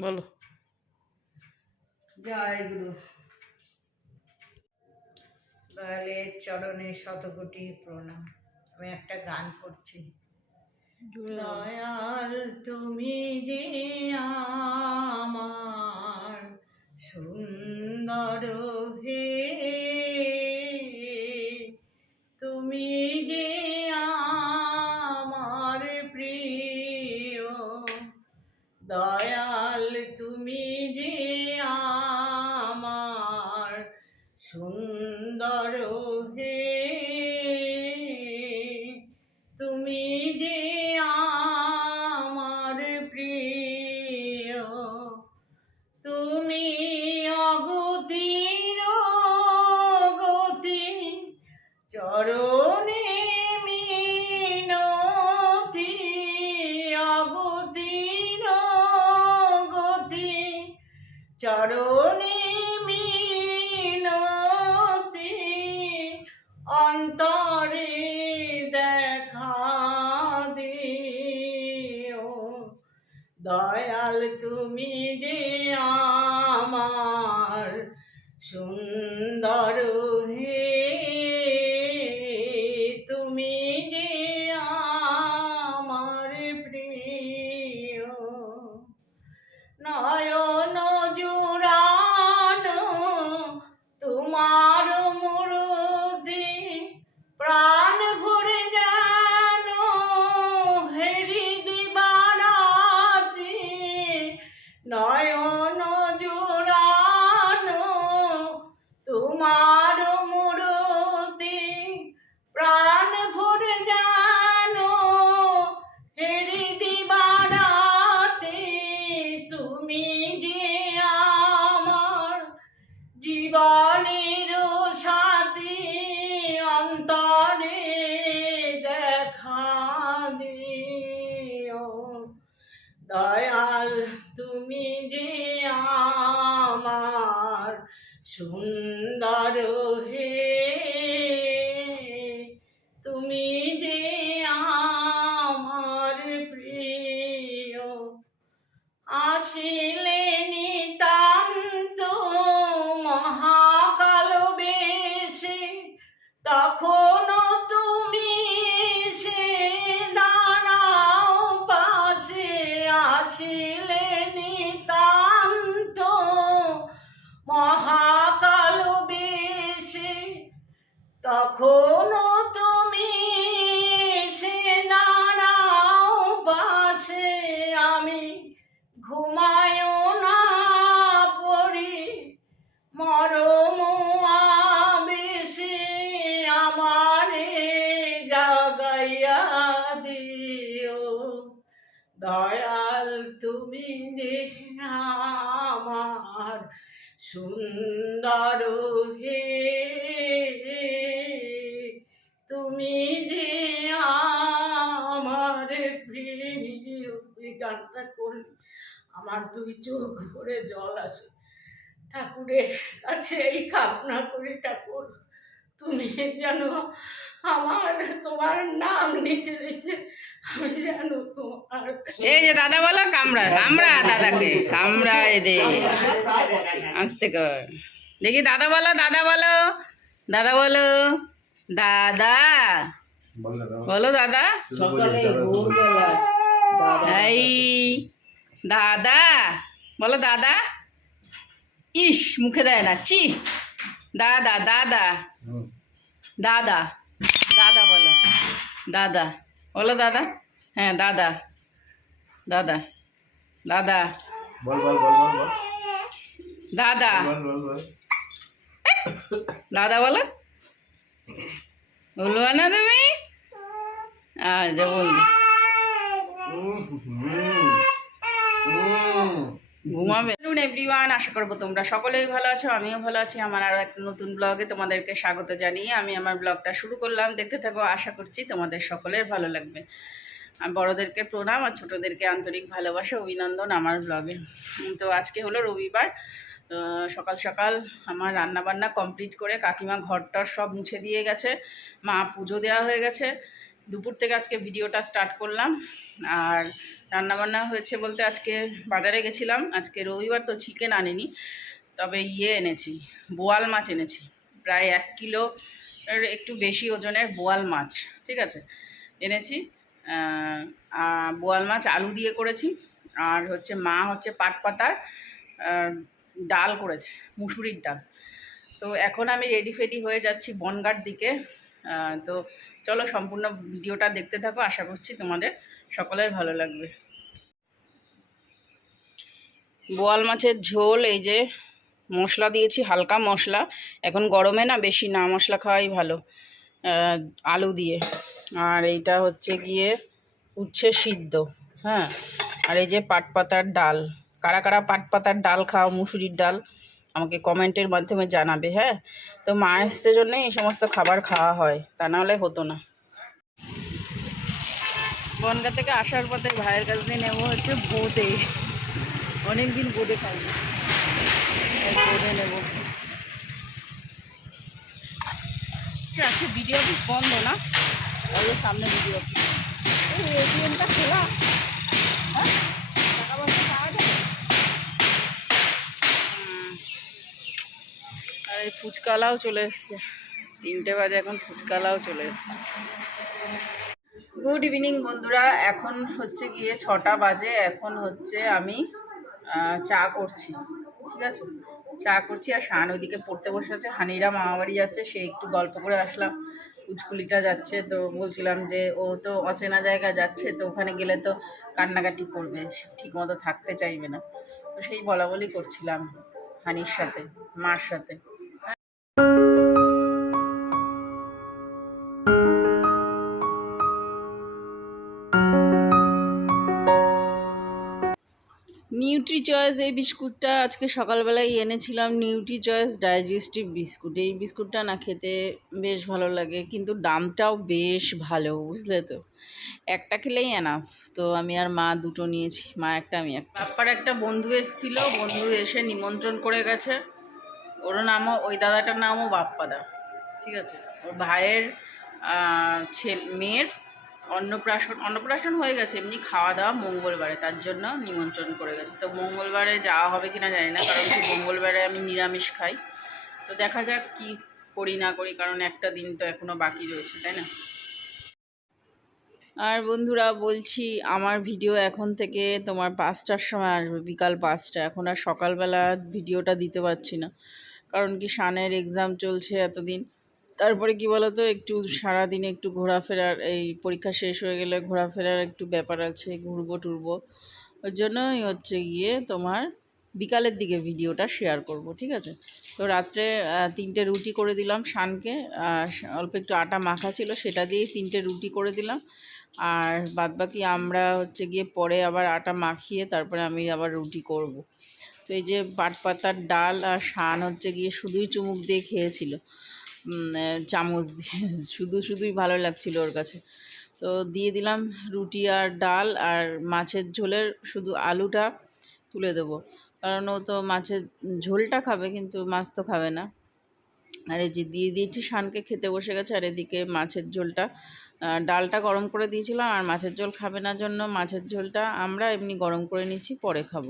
বলো। জয় গুরু। দয়ালের চরণে শতকোটি প্রণাম। আমি একটা গান করছি। দয়াল তুমি যে আমার সুন্দর হে দয়াল দয়াল তুমি যে আমার সুন্দর হে তুমি যে আমার প্রিয়। আসিলে bonita. সুন্দর হে, তুমি যে আমার প্রিয়। গানটা করলি আমার দুই চোখ ভরে জল আসে। ঠাকুরের কাছে এই কামনা করি ঠাকুর। তুমি যেন আমার তোমার নাম নিতে নিতে আমি যেন তোমার এই যে দাদা বলো কামড়া কামড়া দাদাকে কামড়া দে। আসতে কর দেখি দাদা বলো দাদা বলো দাদা বলো দাদা। বলো দাদা। এই, দাদা। বলো দাদা। ইস, মুখে দেয় না চি দাদা দাদা। দাদা। দাদা বলো। দাদা। বলো দাদা। হ্যাঁ দাদা। দাদা। দাদা। বল বল বল বল বল। দাদা। দাদা বলো। বলব না তুমি? আচ্ছা বলব। ঘুমাবে। এভরিওয়ান আশা করব তোমরা সকলেই ভালো আছো, আমিও ভালো আছি। আমার আরও একটা নতুন ব্লগে তোমাদেরকে স্বাগত জানিয়ে আমি আমার ব্লগটা শুরু করলাম। দেখতে থাকো, আশা করছি তোমাদের সকলের ভালো লাগবে। বড়োদেরকে প্রণাম, আর ছোটোদেরকে আন্তরিক ভালোবাসা অভিনন্দন আমার ব্লগে তো আজকে হলো রবিবার, তো সকাল সকাল আমার রান্না বান্না কমপ্লিট করে কাকিমা ঘরটর সব মুছে দিয়ে গেছে। মা পুজো দেওয়া হয়ে গেছে। দুপুর থেকে আজকে ভিডিওটা স্টার্ট করলাম। আর রান্নাবান্না হয়েছে বলতে আজকে বাজারে গেছিলাম। আজকে রবিবার তো চিকেন আনিনি, তবে ইয়ে এনেছি, বোয়াল মাছ এনেছি। প্রায় এক কিলো একটু বেশি ওজনের বোয়াল মাছ, ঠিক আছে? এনেছি বোয়াল মাছ আলু দিয়ে করেছি। আর হচ্ছে মা হচ্ছে পাট পাতার ডাল করেছে, মুসুরির ডাল। তো এখন আমি রেডি ফেডি হয়ে যাচ্ছি বনগার দিকে। তো চলো সম্পূর্ণ ভিডিওটা দেখতে থাকো, আশা করছি তোমাদের সকলের ভালো লাগবে। বোয়াল মাছের ঝোল, এই যে মশলা দিয়েছি, হালকা মশলা। এখন গরমে না বেশি না মশলা খাওয়াই ভালো আলু দিয়ে। আর এইটা হচ্ছে গিয়ে উচ্ছে সিদ্ধ হ্যাঁ। আর এই যে পাট পাতার ডাল, কারা কারা পাট পাতার ডাল খাও, মুসুরির ডাল আমাকে কমেন্টের মাধ্যমে জানাবে হ্যাঁ? তো মা এসছে জন্যই এই সমস্ত খাবার খাওয়া হয়, তা নাহলে হতো না। বনগা থেকে আসার পথে ভাইয়ের কাছ দিয়ে নেব হচ্ছে বোঁদে। অনেক দিন বোঁদে বোঁদে নেব। আজকে ভিডিও অফিস বন্ধ না? সামনে ভিডিও অফিস। এটিএমটা খোলা। আর এই ফুচকালাও চলে এসছে। তিনটে বাজে এখন ফুচকালাও চলে এসছে। গুড ইভিনিং বন্ধুরা। এখন হচ্ছে গিয়ে ছটা বাজে। এখন হচ্ছে আমি চা করছি। ঠিক আছে? চা করছি আর শান ওইদিকে পড়তে বসে আছে। হানিরা মামাবাড়ি যাচ্ছে। সে একটু গল্প করে আসলাম। কুচকুলিটা যাচ্ছে তো বলছিলাম যে, ও তো অচেনা জায়গা যাচ্ছে তো ওখানে গেলে তো কান্নাকাটি করবে। ঠিক মতো থাকতে চাইবে না। তো সেই বলা বলি করছিলাম হানির সাথে, মার সাথে। নিউট্রি চয়েস এই বিস্কুটটা আজকে সকালবেলায় এনেছিলাম। নিউট্রি চয়েস ডাইজেস্টিভ বিস্কুট এই বিস্কুটটা না খেতে বেশ ভালো লাগে, কিন্তু দামটাও বেশ ভালো, বুঝলে তো? একটা খেলেই এনাফ তো আমি আর মা দুটো নিয়েছি, মা একটা, আমি একটা। বাপ্পার একটা বন্ধু এসেছিল, বন্ধু এসে নিমন্ত্রণ করে গেছে। ওর নামও, ওই দাদাটার নামও বাপ্পাদা, ঠিক আছে? ওর ভাইয়ের ছেলে, মেয়ের অন্নপ্রাশন অন্নপ্রাশন হয়ে গেছে, এমনি খাওয়া দাওয়া মঙ্গলবারে, তার জন্য নিমন্ত্রণ করে গেছে। তো মঙ্গলবারে যাওয়া হবে কিনা জানি না, কারণ কি মঙ্গলবারে আমি নিরামিষ খাই। তো দেখা যাক কি করি না করি, কারণ একটা দিন তো এখনও বাকি রয়েছে, তাই না? আর বন্ধুরা, বলছি আমার ভিডিও এখন থেকে তোমার পাঁচটার সময় আসবে, বিকাল পাঁচটা এখন আর সকালবেলা ভিডিওটা দিতে পারছি না, কারণ কি শানের এক্সাম চলছে এতদিন। তারপরে কি বলতো, একটু সারাদিন একটু ঘোরাফেরার, এই পরীক্ষা শেষ হয়ে গেলে ঘোরাফেরার একটু ব্যাপার আছে, ঘুরবো, টুরবো। ওই জন্যই হচ্ছে গিয়ে তোমার বিকালের দিকে ভিডিওটা শেয়ার করব, ঠিক আছে? তো রাত্রে তিনটে রুটি করে দিলাম শানকে অল্প একটু আটা মাখা ছিল সেটা দিয়েই তিনটে রুটি করে দিলাম। আর বাদবাকি আমরা হচ্ছে গিয়ে পরে আবার আটা মাখিয়ে তারপরে আমি আবার রুটি করব। তো এই যে পাট পাতার ডাল আর শান হচ্ছে গিয়ে শুধুই চুমুক দিয়ে খেয়েছিল। চামচ দিয়ে। শুধু শুধুই ভালো লাগছিল ওর কাছে। তো দিয়ে দিলাম রুটি আর ডাল আর মাছের ঝোলের শুধু আলুটা তুলে দেবো। কারণ ও তো মাছের ঝোলটা খাবে, কিন্তু মাছ তো খাবে না। আর এই যে দিয়ে দিয়েছি, শানকে খেতে বসে গেছে। আর এদিকে মাছের ঝোলটা ডালটা গরম করে দিয়েছিলাম। আর মাছের ঝোল খাবে না জন্য মাছের ঝোলটা আমরা এমনি গরম করে নিচ্ছি, পরে খাব।